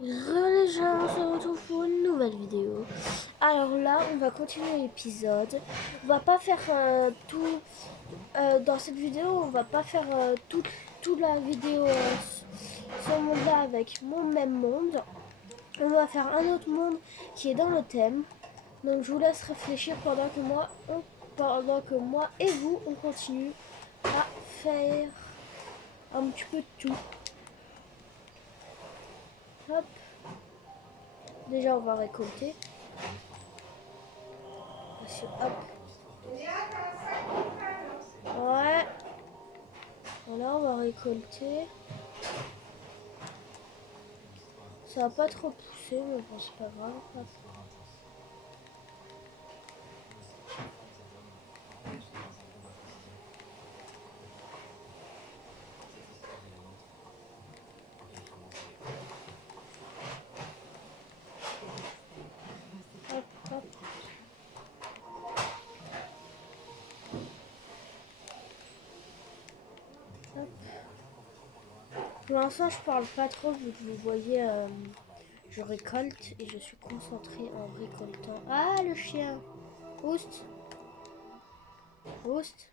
Les gens, on se retrouve pour une nouvelle vidéo. Alors là, on va continuer l'épisode. On va pas faire tout dans cette vidéo. On va pas faire toute la vidéo ce monde-là avec mon même monde. On va faire un autre monde qui est dans le thème. Donc je vous laisse réfléchir pendant que moi et vous, on continue à faire un petit peu de tout. Hop. Déjà, on va récolter. Hop. Ouais. Voilà, on va récolter. Ça va pas trop pousser, mais bon, c'est pas grave. Hop. Hop, hop. Hop. Pour l'instant, je parle pas trop vu que vous voyez, je récolte et je suis concentrée en récoltant. Ah, le chien. Oust. Oust.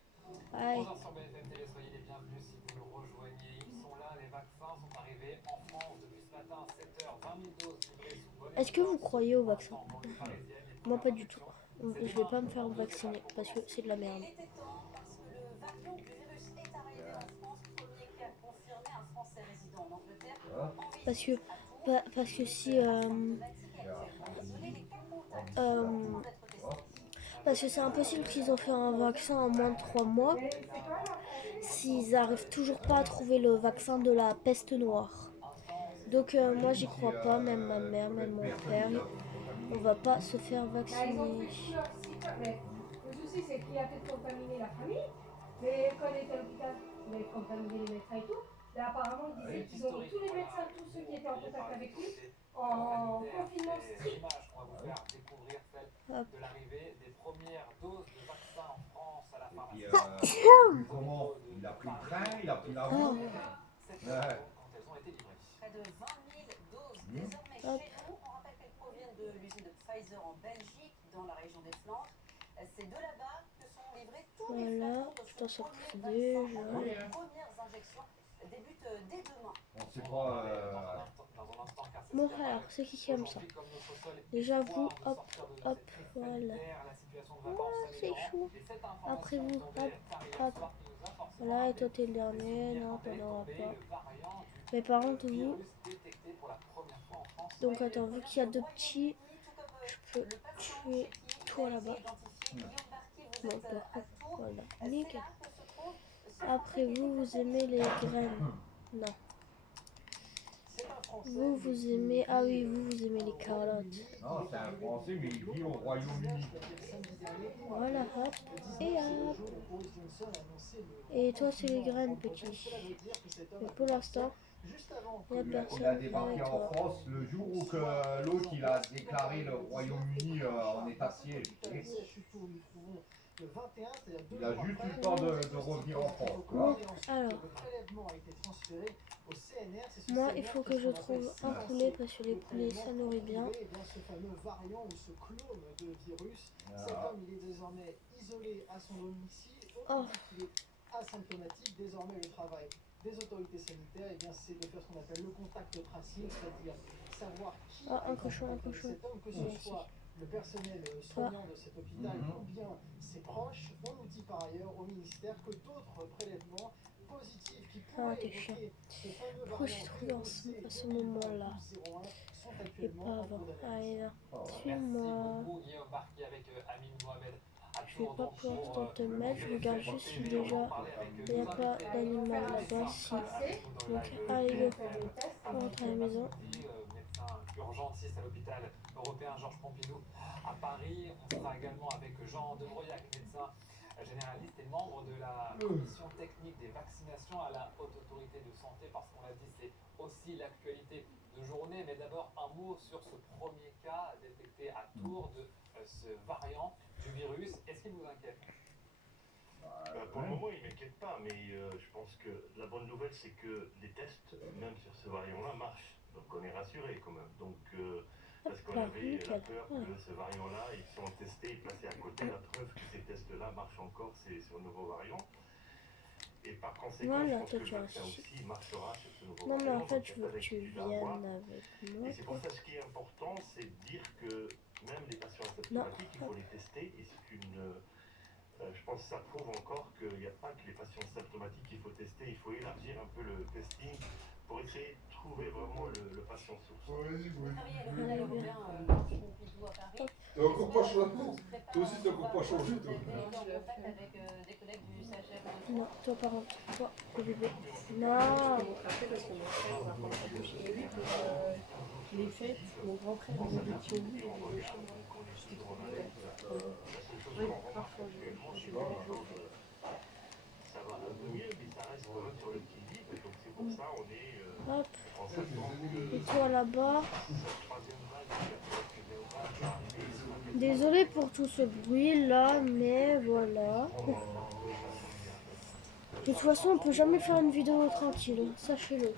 Aïe. Bonjour sur BFM TV, soyez les bienvenus si vous nous rejoignez. Ils sont là, les vaccins sont arrivés en France depuis ce matin, 7h, 20 000 doses livrées sous bonne Est-ce que vous escorte. croyez au vaccin? Maintenant, banlieue parisienne, les Moi, premières pas du tout. injections, c'est Je vais demain pas me faire dans 2 semaines vacciner pour parce que commencer. c'est de la merde. Il était temps parce que le variant du virus est arrivé en France. Premier cas confirmé, un Français résident en Angleterre en Parce que, visite à Tours. parce que Il si, est asymptomatique, actuellement isolé. Les cas contacts sont en train d'être testés. parce que c'est impossible qu'ils ont fait un vaccin en moins de 3 mois s'ils arrivent toujours pas à trouver le vaccin de la peste noire. Donc moi j'y crois pas, même ma mère, même mon père, on va pas se faire vacciner. Le souci, c'est qu'il a peut-être contaminé la famille, mais quand il était à l'hôpital, il avait contaminé les médecins et tout. Là, apparemment, il disait qu'ils ont tous les médecins, tous ceux qui étaient en contact avec lui, en confinement strict. Hop. De l'arrivée des premières doses de vaccins en France à la pharmacie. Comment il a pris le train, il a pris l'avion. Oh. Ouais. Quand elles ont été livrées. Près de 20 000 doses désormais Hop. chez nous. On rappelle qu'elles proviennent de l'usine de Pfizer en Belgique, dans la région des Flandres. C'est de là-bas que sont livrés tous les Voilà, flacons de putain, ce ça premier pousse vaccin. déjà. Les premières injections débutent dès demain. On sait pas. Bon, alors, c'est qui aime ça? Déjà, vous, hop, hop, voilà. Ah, c'est chaud. Après vous, hop, hop. Voilà, et toi, t'es le dernier. Non, t'en auras pas. Mais par contre, vous. Donc, attends, vu qu'il y a deux petits, je peux tuer toi là-bas. Bon, bah, hop, voilà. Nickel. Après vous, vous aimez les graines. Non. Vous aimez... Ah oui, vous aimez les carottes. Non, c'est un Français, mais il vit au Royaume-Uni. Voilà, hop. Et hop. Et toi, c'est les graines, petit. Mais pour l'instant, il n'y a Il a personne débarqué avec en toi. France le jour où que l'autre il a déclaré le Royaume-Uni en état de siège. Il a juste eu le temps de revenir en France. Alors, moi, il faut que je trouve un poulet parce que les poulets, ça nourrit bien. Ce fameux variant ou ce clone de virus, cet homme il est désormais isolé à son domicile. Oh. Il est asymptomatique. Désormais, le travail des autorités sanitaires, eh bien, c'est de faire ce qu'on appelle le contact tracing, c'est-à-dire savoir qui Ah, un est en cochon, contact un avec cochon. cet homme, que ce soit le personnel soignant de cet hôpital ou bien ses proches. On nous dit par ailleurs au ministère que d'autres prélèvements positifs qui Ah, pourraient t'es chiant. évoquer ce fameux Pourquoi je variant suis trop à ce moment-là? 1201 sont Et actuellement pas en avant. cours d'analyse. Allez, là. Merci Suis-moi. beaucoup Guillaume Barquier avec Amine Mohamed. Je vais pas pour l'instant te mettre. Je regarde juste si déjà il n'y a pas d'animal là-bas. Si. Donc, allez, go. On rentre à la maison. Médecin urgentiste à l'hôpital européen Georges Pompidou à Paris. On sera également avec Jean de Broyac, médecin généraliste et membre de la commission technique des vaccinations à la Haute Autorité de Santé, parce qu'on l'a dit, c'est aussi l'actualité de journée. Mais d'abord, un mot sur ce premier cas détecté à Tours de ce variant du virus. Est-ce qu'il vous inquiète? Pour le moment, il ne m'inquiète pas, mais je pense que la bonne nouvelle, c'est que les tests, même sur ce variant-là, marchent. Donc on est rassuré quand même. Donc, parce Hop qu'on là, avait la nickel. peur Voilà. que ce variant-là, ils sont testés, placés à côté. La preuve que ces tests-là marchent encore, c'est sur le nouveau variant. Et par conséquent, Voilà, je pense toi que tu le restes vaccin ici. aussi marchera sur ce nouveau Non, mais variant. en fait, Donc, je il veux n'y a pas que tu d'inquiétude à avoir. viennes avec moi. Et c'est pour ça ce qui est important, c'est de dire que même les patients Non. asymptomatiques, il faut les tester. Et c'est je pense que ça prouve encore qu'il n'y a pas que les patients symptomatiques qu'il faut tester. Il faut élargir un peu le testing pour essayer de trouver vraiment le patient source. Vous travaillez à l'hôpital Allez, européen Georges Pompidou à Paris. T'as encore pas changé. On se prépare Toi aussi, t'as encore pas changé, Vous toi. avez été en contact avec des collègues du CHF de Non, toi par contre, toi, le bébé. Non. Après, parce que mon frère, on va prendre la douche. Et oui, pour les fêtes, mon grand frère, il avait dit oui, il avait des chambres. J'étais trop contente. Oui, parfois, je suis pas avec vous. Ça va un peu mieux, mais ça reste quand même sur le qui-vive. Donc c'est pour ça on est Hop. en septembre Et toi là-bas. cette troisième vague qui va arriver. Désolée pour tout ce bruit là, mais voilà. De toute façon, on peut jamais faire une vidéo tranquille, sachez-le.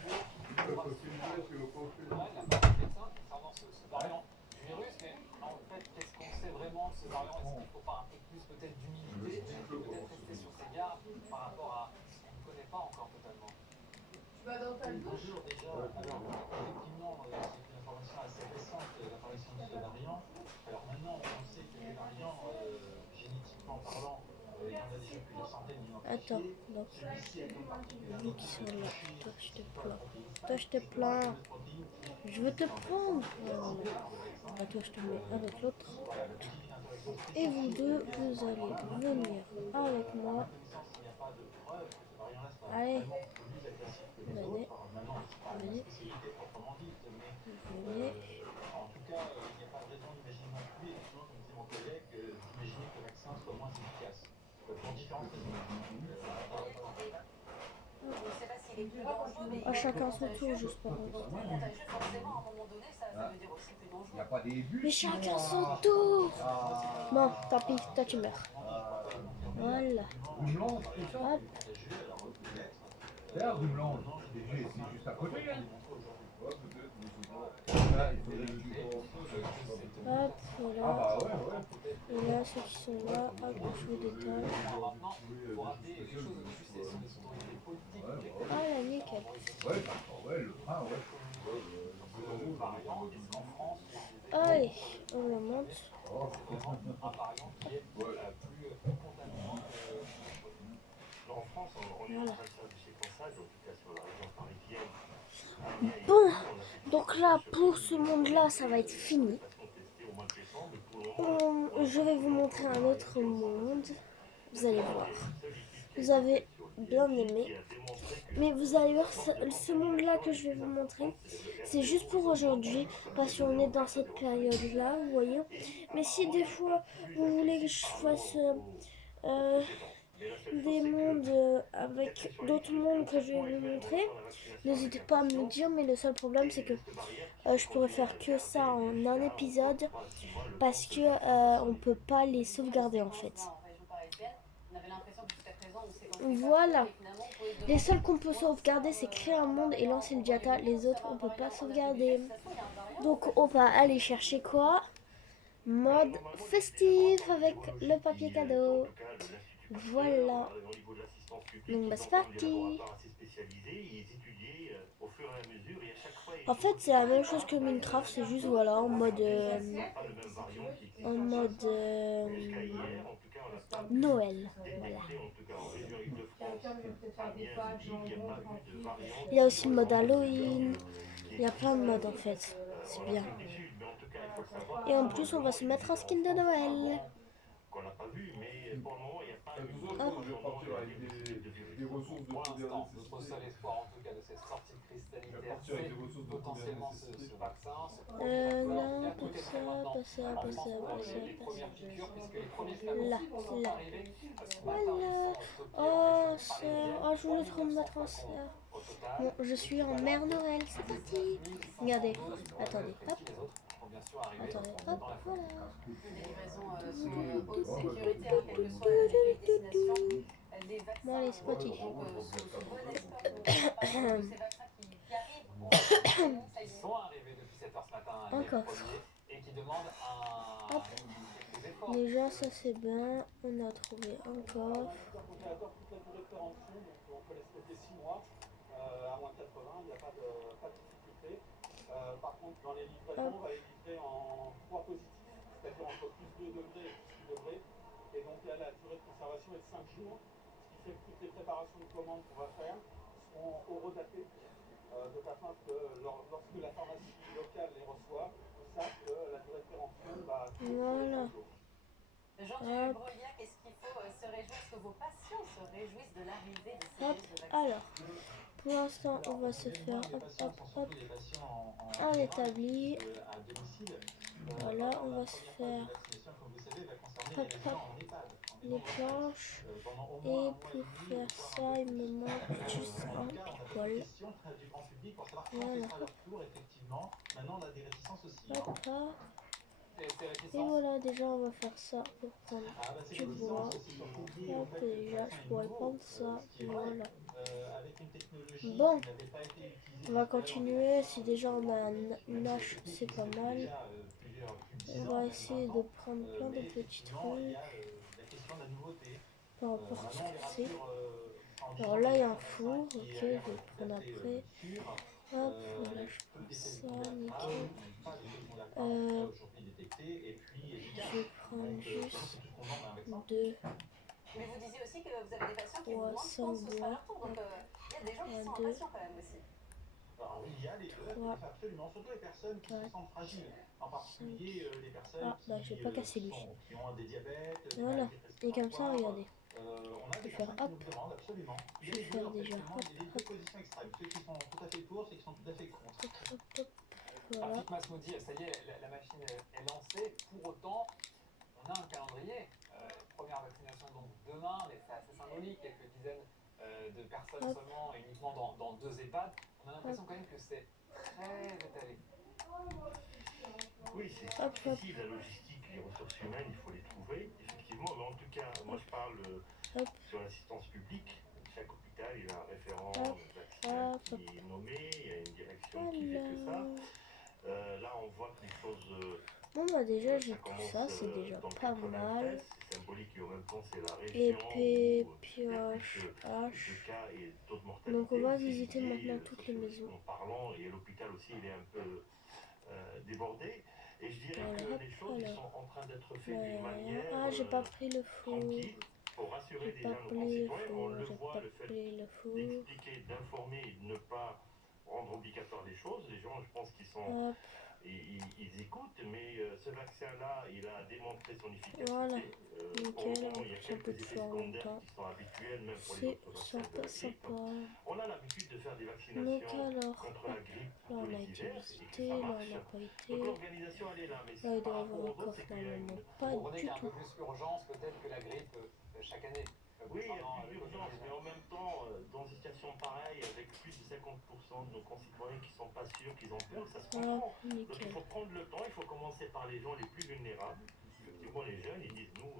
Concernant ce variant du virus, mais en fait, qu'est-ce qu'on sait vraiment de ce variant? Est-ce qu'il ne faut pas un peu plus peut-être d'humilité, peut-être rester sur ses gardes par rapport à ce qu'on ne connaît pas encore totalement? Tu vas dans ta douche? Bonjour, déjà, alors effectivement, c'est une information assez récente de l'apparition de ce variant. Alors maintenant, on sait que les variants, génétiquement parlant, il y en a déjà plus de centaines d'identifiés. Attends, donc, Celui-ci est une particularité vous qui sont là, toi je te plains. Toi je te plains. Je veux te prendre. Ah, toi je te mets avec l'autre. Et vous deux, vous allez venir avec moi. Allez. Venez. Venez. Venez. En tout cas, il n'y a pas de raison d'imaginer non plus, effectivement, comme disait mon collègue, d'imaginer que le vaccin soit moins efficace. Pour différentes raisons. On ne sait pas s'il est plus dangereux, mais À chacun son tour, juste par contre. contagieux, forcément, à un moment donné, ça veut dire aussi plus Il n'y dangereux. a pas des buts. Mais chacun son tour. Bon, tant pis, toi tu meurs. Voilà. Blanche, c'est ça. Hop. C'est rue Blanche. C'est juste à côté. Hein. Hop, Ah voilà. bah ouais, ouais. Et là, ceux qui sont là, hop, je vous détaille. Alors maintenant, il faut rappeler les choses au-dessus, c'est son autorité politique. Ah là, nickel. Ouais, bah, ouais, le train, ouais. Le variant, est-ce qu'en France, Allez, on le monte. c'est vraiment un variant qui est plus contaminant En France, on est en train de faire du séquençage, en tout cas sur la région parisienne. Bon, donc là, pour ce monde-là, ça va être fini. Je vais vous montrer un autre monde. Vous allez voir. Vous avez bien aimé. Mais vous allez voir, ce monde-là que je vais vous montrer, c'est juste pour aujourd'hui. Parce qu'on est dans cette période-là, vous voyez. Mais si des fois, vous voulez que je fasse des mondes avec d'autres mondes que je vais vous montrer, n'hésitez pas à me le dire. Mais le seul problème, c'est que je pourrais faire que ça en un épisode. Parce que on peut pas les sauvegarder en fait. Voilà. Les seuls qu'on peut sauvegarder, c'est créer un monde et lancer le Jata. Les autres, on peut pas sauvegarder. Donc on va aller chercher quoi? Mode festif avec le papier cadeau. Voilà. Donc bah c'est parti. En fait c'est la même chose que Minecraft, c'est juste voilà en mode Noël. Voilà. Il y a aussi le mode Halloween. Il y a plein de modes en fait. C'est bien. Et en plus on va se mettre un skin de Noël. Hop. Des ressources de Pour première l'instant, notre nécessité. seul espoir, en tout cas, de cette sortie de crise sanitaire, Partir avec des c'est ressources de potentiellement première ce nécessité. vaccin. Non, pas ça, pas ça, pas ça, pas ça, Les pas premières ça. piqûres, puisque les premiers Là, flacons sont là. arrivés ce matin, Voilà. ils sont stockés en Oh, Belgique ça. parisienne. Oh, je voulais trop me mettre en sœur. Au total, Bon, je suis en Mère Noël, c'est parti. Regardez, attendez, hop, les autres vont bien sûr arriver attendez, dans hop, la voilà. Les livraisons sont haute sécurité, hein, quelle que soit les destinations. Les vaccins, Bon, allez, c'est parti. donc, ce bon espoir de ces vaccins qui arrivent. Ça y est. Ils sont arrivés un des coffre. premiers et qui demande Hop. quelques efforts. Déjà, ça c'est bien. On a trouvé un coffre. Ordinateur congélateur, toute la durée de péremption, donc on peut l'exploiter 6 mois à moins de 80, il n'y a pas de difficulté. Par contre, dans les livraisons, on va les livrer en froid positif, c'est-à-dire entre plus 2 degrés et plus 6 degrés. Et donc là, la durée de conservation est de 5 jours, ce qui fait que toutes les préparations de commandes qu'on va faire seront horodatées, de façon à ce que lorsque la pharmacie locale les reçoit, ils sachent que la durée de péremption va Voilà. 5 jours. Jean du Breuillac, est-ce qu'il faut se réjouir, est-ce que vos patients se réjouissent de l'arrivée de ces Hop. doses de vaccin? Alors, pour l'instant, on va se faire un établi. Voilà, on va se faire les planches. Et pour faire ça, il me manque juste un picole. Voilà. Hop là. Et voilà, déjà on va faire ça pour prendre du bois. Hop, déjà je pourrais prendre ça. Voilà. Bon, on va continuer. Si déjà on a une hache, c'est pas mal. On va essayer de prendre plein de petits trucs. Peu importe ce que c'est. Alors là, il y a un four. Ok, je vais le prendre après. Hop, voilà, je prends ça, nickel. Je vais prendre juste 2. Mais vous disiez aussi que vous avez des patients qui vous demandent quand ce 5 sera bois. leur tour, donc il y a des gens qui sont 2. impatients quand même aussi. Alors oui, il y a les absolument, surtout les personnes qui se sentent fragiles, en particulier les personnes je vais pas casser lui. qui ont des diabètes. Voilà, et comme ça, regardez. On a Je des vais faire personnes hop. qui nous demandent absolument. Je vais faire déjà hop, Il y a des deux positions extrêmes, ceux qui sont tout à fait pour, ceux qui sont tout à fait contre. hop. Voilà. Rafik Masmoudi, ça y est, la machine est lancée. Pour autant, on a un calendrier. Première vaccination donc demain, mais c'est assez symbolique, quelques dizaines de personnes seulement, et uniquement dans 2 EHPAD. On a l'impression quand même que c'est très étalé. Oui, c'est difficile, la logistique, les ressources humaines, il faut les trouver, effectivement. Mais en tout cas, moi je parle sur l'assistance publique. Chaque hôpital, il a un référent vaccinal qui est nommé, il y a une direction qui fait que ça. Là, on voit que les choses... Bon bah déjà j'ai tout ça, c'est déjà pas mal. C'est symbolique et en même temps c'est la région Épée, pioche, hache. Donc on va visiter maintenant toutes les maisons. En parlant, et l'hôpital aussi il est un peu débordé. Et je dirais que les choses sont en train d'être faites d'une manière Ah, j'ai pas pris le four. tranquille pour rassurer J'ai déjà pas nos pris le concitoyens. On four, le j'ai voit, pas le fait pris le four. d'expliquer, d'informer et de ne pas rendre obligatoire les choses. Les gens, je pense qu'ils sont... Hop. Ils écoutent, mais ce vaccin-là, il a démontré son efficacité. Voilà, Pour nickel, autant, il y a un peu quelques de effets four en même secondaires temps. qui sont habituels, même pour les C'est autres vaccins de la grippe. sympa. On a l'habitude de faire des Donc vaccinations alors, contre la grippe là tous on a les été hivers, et visité, que ça là on marche. n'a pas été. Donc l'organisation, elle est là, mais Là il doit y par avoir rapport un aux autres, coffre c'est qu'il y a une... normalement. Pas Comprenez du qu'il y a un peu tout. plus urgence peut-être que la grippe chaque année. Oui, il y a plus d'urgence, mais en même temps, dans une situation pareille, avec plus de 50% de nos concitoyens qui sont pas sûrs, qui ont peur, ça se comprend. Donc il Nickel. faut prendre le temps, il faut commencer par les gens les plus vulnérables. Effectivement, les jeunes, ils disent, nous,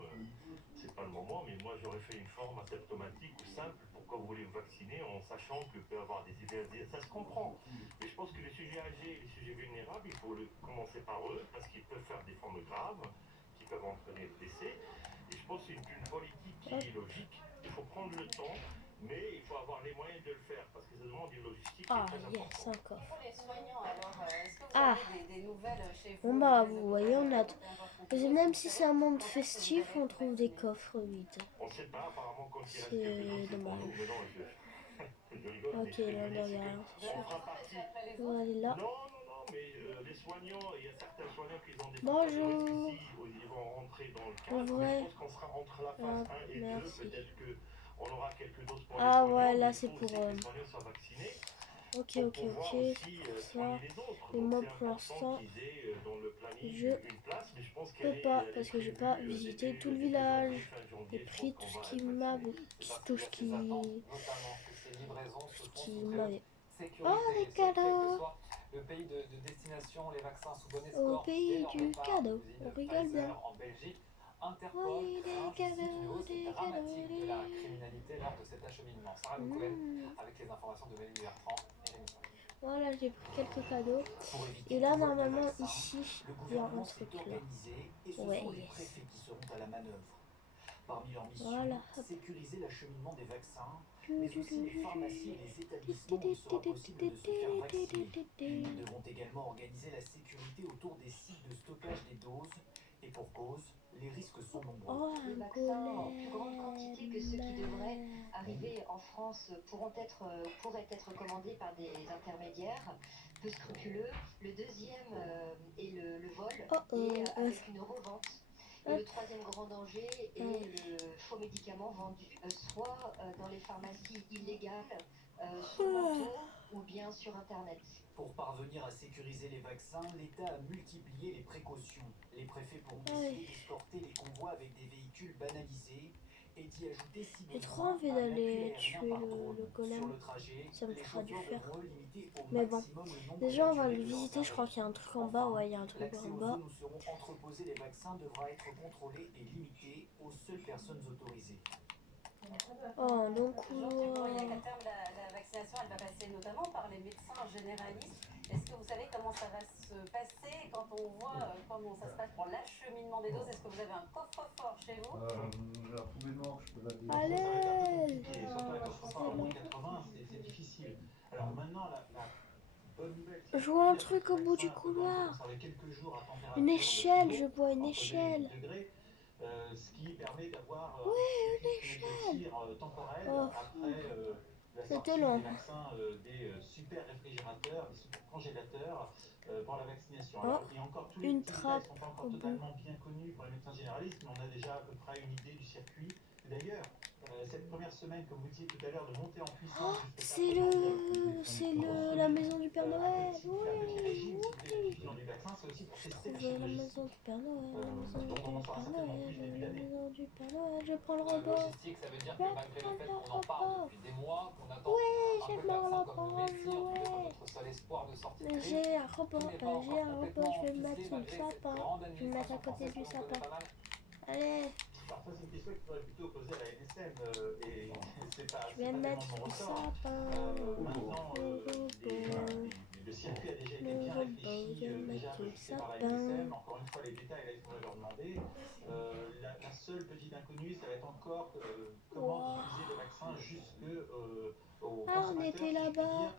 c'est pas le moment, mais moi j'aurais fait une forme asymptomatique ou simple, pourquoi vous voulez vous vacciner en sachant que peut avoir des effets, ça se comprend. Mais je pense que les sujets âgés et les sujets vulnérables, il faut commencer par eux, parce qu'ils peuvent faire des formes graves, qui peuvent entraîner le décès. Et je pense que c'est une politique qui est logique, il faut prendre le temps, mais il faut avoir les moyens de le faire, parce que ça demande une logistique qui est très Yes, importante. encore. Pour les soignants, alors, est-ce que vous avez des nouvelles chez vous? Bon bah vous voyez, on a... Même si c'est un monde festif, on trouve des coffres vides. On ne sait pas, apparemment, quand il reste C'est quelque chose, c'est pour dommage. nous, mais non, je rigole, Ok, mais là on doit rien. on fera partie. On va aller là. Non, mais les soignants, il y a certains soignants qui ont des Bonjour. facteurs de risque ici, ils vont rentrer dans le cadre, Ouais. mais je pense qu'on sera entre la phase 1 et 2, merci. peut-être qu'on aura quelques doses pour Ah les soignants, ouais, là mais c'est il faut pour... aussi que les soignants soient vaccinés. Ok, Pour ok, pouvoir ok, aussi c'est pour ça. soigner les autres. Et Donc moi c'est pour important l'instant, qu'ils aient dans le planning je une place, mais je pense peux qu'elle pas est parce que j'ai prévue pas visité début- tout le début village. janvier, fin janvier, J'ai je pris pense tout qu'on ce va qui être m'a... vaccinés. C'est parce qu'il y a ces attentes, notamment que ces livraisons se font qui sous très m'avait... haute sécurité. Oh, des Et quel que cadeaux. soit le pays de destination, les vaccins sous bonne Au escorte, dès pays leur du départ cadeau, de on l'usine rigole bien. Pfizer en Belgique, Interpol Oui, craint, je cite, une hausse des dramatique de la cadeaux. criminalité lors de cet acheminement. Sarah Cohen avec les informations de Mélanie Bertrand et Rémi Soir. Voilà, j'ai pris quelques cadeaux. Pour éviter Et là, tout vol de normalement, vaccins, ici, le il y a un gouvernement s'est truc là. organisé et ce Ouais, sont les yes. préfets qui seront à la manœuvre. Parmi leurs missions, Voilà, hop. sécuriser l'acheminement des vaccins, mais aussi les pharmacies et les établissements où il sera possible de se faire vacciner. Ils devront également organiser la sécurité autour des sites de stockage des doses, et pour cause, les risques sont nombreux. Oh, Les un vaccins en plus grande quantité que ceux qui devraient golem. arriver en France pourraient être commandés par des intermédiaires peu scrupuleux. Le deuxième est le vol et avec une revente. Et le troisième grand danger est le faux médicament vendu soit dans les pharmacies illégales, sous manteau ou bien sur Internet. Pour parvenir à sécuriser les vaccins, l'État a multiplié les précautions. Les préfets pourront décider d'escorter les convois avec des véhicules banalisés et d'y ajouter si J'ai trop besoin envie un d'aller appui tuer aérien par drone. le golem. Sur le trajet, Ça me les fera du chauffeurs fer. devront limiter au Mais bon, maximum le nombre déjà on va le d'activés de leurs visiter. Je crois qu'il y a un truc en bas. Ouais, il y a un truc L'accès en aux bas. zones où seront entreposés les vaccins devra être contrôlé et limité aux seules personnes autorisées. Oh, donc Jean-Pierre, à terme, la vaccination, elle va passer notamment par les médecins généralistes. Est-ce que vous savez comment ça va se passer quand on voit comment ça se passe pour l'acheminement des doses? Est-ce que vous avez un coffre-fort chez vous? La poubelle noire, je peux la dire. Allez. Surtout avec le transport en moins 80, c'est difficile. Alors maintenant, la bonne nouvelle, Je vois un truc au bout du couloir. Une échelle, je vois une échelle. Ce qui permet d'avoir une échelle. temporelle Oh. après la C'était sortie long. des vaccins, des super réfrigérateurs, des super congélateurs pour la vaccination. Alors, et encore, tous les Une petits détails trappe ne sont pas au encore bout. totalement bien connus pour les médecins généralistes, mais on a déjà à peu près une idée du circuit. D'ailleurs, cette première semaine, comme vous disiez tout à l'heure, de monter en puissance. Oh, c'est la maison du Père Noël. Oui. J'ai trouvé la maison du Père Noël. La maison du Père Noël. La maison du Père Noël. Je prends le robot. Logistique, ça veut dire que malgré le fait qu'on en parle depuis des mois, qu'on attend Oui, un j'ai peu le mon vaccin comme le robot. messie, en tout cas comme Ouais. notre seul espoir de sortie de Mais crise, j'ai un robot. tout n'est pas encore complètement Je vais le ficelé mettre sous le malgré cette sapin. grande Je vais le mettre à administration côté française du que l'on connaît sapin. pas mal. Allez. Alors ça, c'est une question qu'il faudrait plutôt poser à la NSM et c'est pas Je vais le mettre sous le sapin. Maintenant, le circuit a déjà été bien réfléchi, déjà ajusté par la NSM. Encore une fois, les détails, là, il faudrait leur demander. La seule petite inconnue, ça va être encore comment diffuser le vaccin jusqu'au Ah, on était là-bas.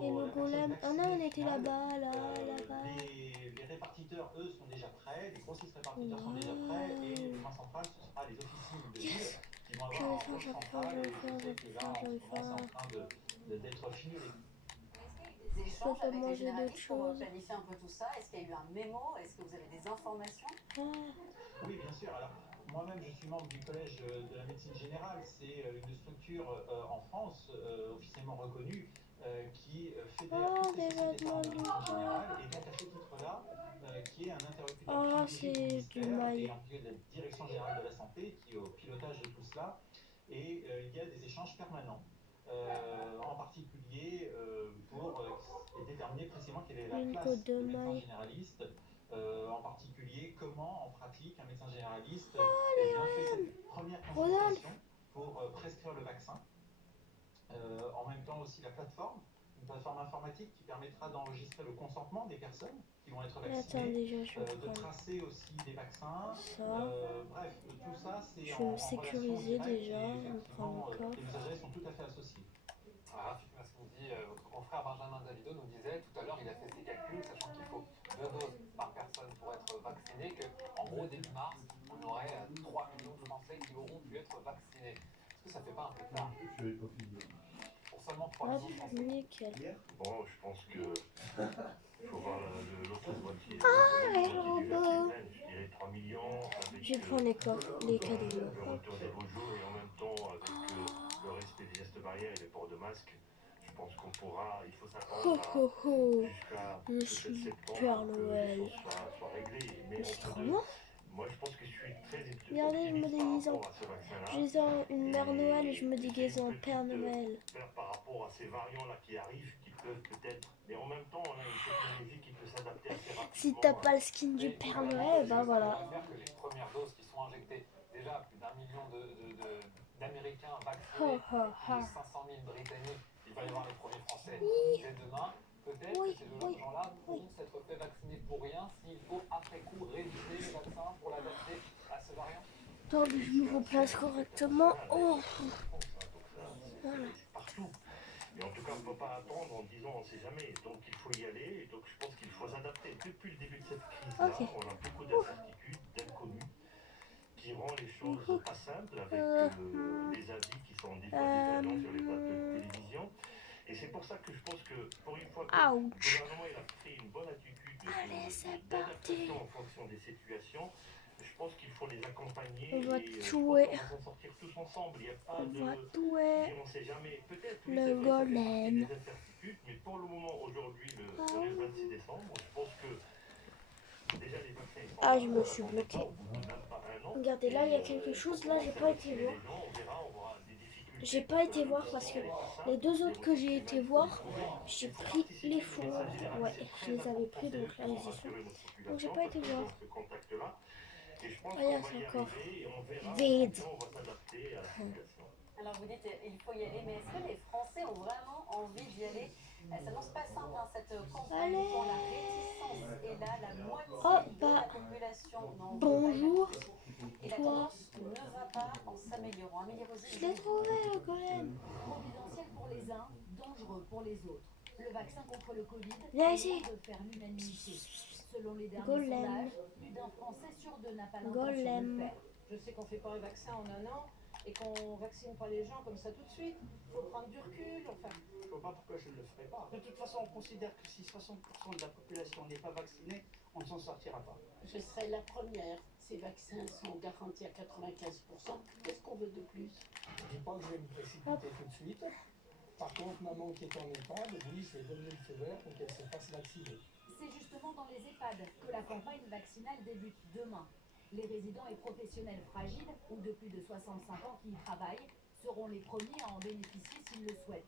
Et le golem. Ah non, on était là-bas, là-bas. Les répartiteurs, eux, sont déjà prêts. Les grossistes répartiteurs sont déjà prêts. Et le point central, ce sera les officines de ville qui vont avoir un poste central. Et je sais que là, en ce moment, c'est en train d'être finalisé. Des échanges avec les manger généralistes d'autres pour choses. planifier un peu tout ça? Est-ce qu'il y a eu un mémo? Est-ce que vous avez des informations? Oui, bien sûr. Alors, moi-même, je suis membre du collège de la médecine générale. C'est une structure en France officiellement reconnue qui fédère toutes les sociétés de médecine générale. Et donc, à ce titre-là, qui est un interlocuteur privilégié du ministère et en plus de la Direction générale de la santé qui est au pilotage de tout cela. Et il y a des échanges permanents. En particulier pour déterminer précisément quelle est la place du médecin généraliste, en particulier comment en pratique un médecin généraliste fait cette première consultation pour prescrire le vaccin. En même temps aussi la plateforme, une plateforme informatique qui permettra d'enregistrer le consentement des personnes qui vont être vaccinées, de tracer aussi des vaccins. Bref, tout ça c'est en sécuriser déjà, les usagers sont tout à fait associés. Voilà, c'est ce qu'on dit. Votre confrère Benjamin Davido nous disait tout à l'heure, il a fait ses calculs, sachant qu'il faut 2 doses par personne pour être vacciné, qu'en gros, début mars, on aurait 3 millions de Français qui auront pu être vaccinés. Est-ce que ça fait pas un peu tard? Pour seulement 3 millions de Français. Nickel. Bon, je pense que il faut voir l'autre moitié. Les robots. Je dirais 3 millions. Je vais prendre les cadeaux. Le retour des beaux jours et en même temps avec le respect des gestes barrières et les ports de masque. Je pense qu'on pourra, il faut s'attendre jusqu'à je suis Père Noël. soit réglé. Mais comment? moi je pense que je suis très regardez, je me déguise en une Mère Noël et je me déguise en Père Noël. Par rapport à ces variants-là qui arrivent, qui peuvent peut-être, mais en même temps on a une technologie qui peut s'adapter assez rapidement. Si t'as pas le skin du Père Noël, bah voilà. Que les premières doses qui sont injectées, déjà plus d'1 million d'Américains vaccinés, plus de 500 000 Britanniques Il va y avoir les premiers Français dès demain. Peut-être que ces gens-là pourront s'être fait vacciner pour rien s'il faut après coup réviser le vaccin pour l'adapter à ce variant. Attendez, je me replace correctement. Oh. Voilà. Partout. Mais en tout cas, on ne peut pas attendre en disant on ne sait jamais. Donc il faut y aller. Et donc je pense qu'il faut s'adapter. Depuis le début de cette crise-là, on a beaucoup d'incertitudes, d'inconnus, qui rend les choses pas simples avec les avis qui sont des fois différents sur les plateaux de télévision. Et c'est pour ça que je pense que pour une fois que le gouvernement il a pris une bonne attitude d'adaptation en fonction des situations, je pense qu'il faut les accompagner on va et tuer. on va s'en sortir tous ensemble. Il n'y a pas On de... va tuer on ne sait jamais. Peut-être le golem. des incertitudes, mais pour le moment, aujourd'hui, le 26 décembre, je pense que déjà les vaccins... Ah, je me suis bloqué. Regardez, là, il y a quelque chose. Là, j'ai pas été voir. J'ai pas été voir parce que les deux autres que j'ai été voir, j'ai pris les fous. Ouais, je les avais pris, donc là, ils y sont. Donc, j'ai pas été voir. Ah, il y a ça encore. Vide. Alors vous dites il faut y aller, mais est-ce que les Français ont vraiment envie d'y aller? Ça s'annonce pas simple, hein, cette campagne pour la réticence. Et là, la moitié de la population n'en veut pas. Bonjour. Et la tendance ne va pas en s'améliorant. Je l'ai trouvé, le golem. Confidentiel pour les uns, dangereux pour les autres. Le vaccin contre le Covid Viens ici. de faire l'unanimité. Selon les derniers Golem. sondages, plus d'un Français sur deux n'a pas l'intention de le Golem. faire. Je sais qu'on fait pas un vaccin en un an et qu'on vaccine pas les gens comme ça tout de suite. Il faut prendre du recul, enfin. Je ne vois pas pourquoi je ne le ferai pas. De toute façon, on considère que si 60% de la population n'est pas vaccinée, on ne s'en sortira pas. Je serai la première. Ces vaccins sont garantis à 95%. Qu'est-ce qu'on veut de plus? Je ne dis pas que je vais me précipiter tout de suite. Par contre, maman qui est en EHPAD, oui, je vais donner le feu vert pour qu'elle se fasse vacciner. C'est justement dans les EHPAD que la campagne vaccinale débute demain. Les résidents et professionnels fragiles ou de plus de 65 ans qui y travaillent seront les premiers à en bénéficier s'ils le souhaitent.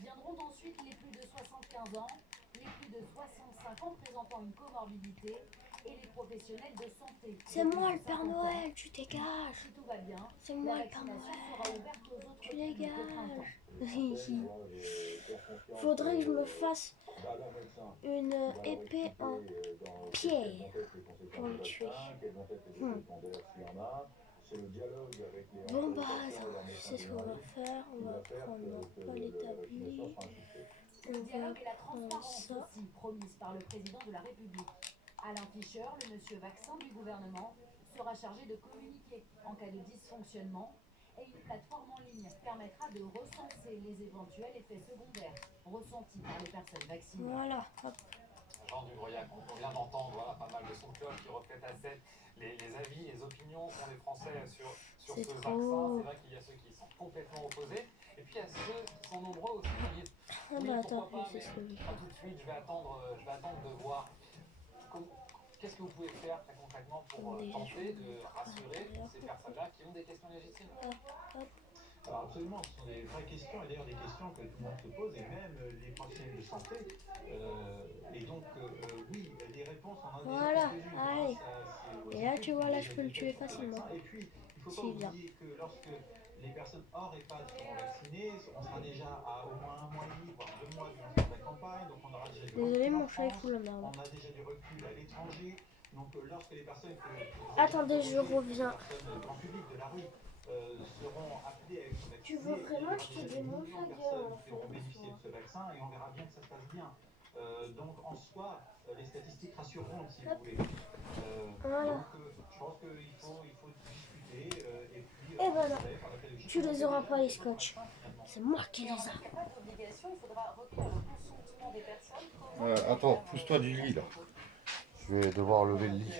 Viendront ensuite les plus de 75 ans, les plus de 65 ans présentant une comorbidité et les professionnels de santé. C'est moi le Père Noël, tu dégages. Si tout va bien, c'est moi le Père Noël. Sera ouverte aux autres tu dégages. Faudrait que je me fasse une épée en pierre pour le tuer. Bon bah attends, je sais ce qu'on va faire. On va prendre pas l'établi. On va prendre ça. Aussi promise par le président de la République. Alain Fischer, le monsieur vaccin du gouvernement, sera chargé de communiquer en cas de dysfonctionnement et une plateforme en ligne permettra de recenser les éventuels effets secondaires ressentis par les personnes vaccinées. Voilà. Hop. Jean Dubroyac, on vient d'entendre voilà, pas mal de sons de cloche qui reflètent à tête les avis, les opinions qu'ont les Français sur ce vaccin. C'est vrai qu'il y a ceux qui sont complètement opposés. Et puis il y a ceux qui sont nombreux aussi qui disent oui, pourquoi pas, mais pas tout de suite, je vais attendre de voir. Qu'est-ce que vous pouvez faire très concrètement pour tenter de rassurer ces personnes-là qui ont des questions légitimes? Alors absolument, ce sont des vraies questions, et d'ailleurs des questions que tout le monde se pose, et même les professionnels de santé. Et donc, oui, des réponses, on en a voilà, quelques-unes. allez. Et là, tu vois, là, je peux le tuer facilement. Et puis, il ne faut pas oublier que lorsque les personnes hors EHPAD seront vaccinées, on sera déjà à au moins 1 mois et demi, voire 2 mois de la campagne, donc on aura déjà du Désolé, recul mon en chat il France, fout la merde. on a déjà du recul à l'étranger. Donc lorsque les personnes attendez, je reviens. grand public de la rue seront appelées à être vaccinées, Tu veux vraiment que je te démonte la gueule qui auront bénéficié de ce vaccin, et on verra bien que ça se passe bien. Donc en soi, les statistiques rassureront si vous voulez. Voilà. Donc je pense qu'il faut discuter et puis voilà. Tu les auras pas les scotch. C'est moi qui les ai. Attends, pousse-toi du lit là. Je vais devoir lever le lit.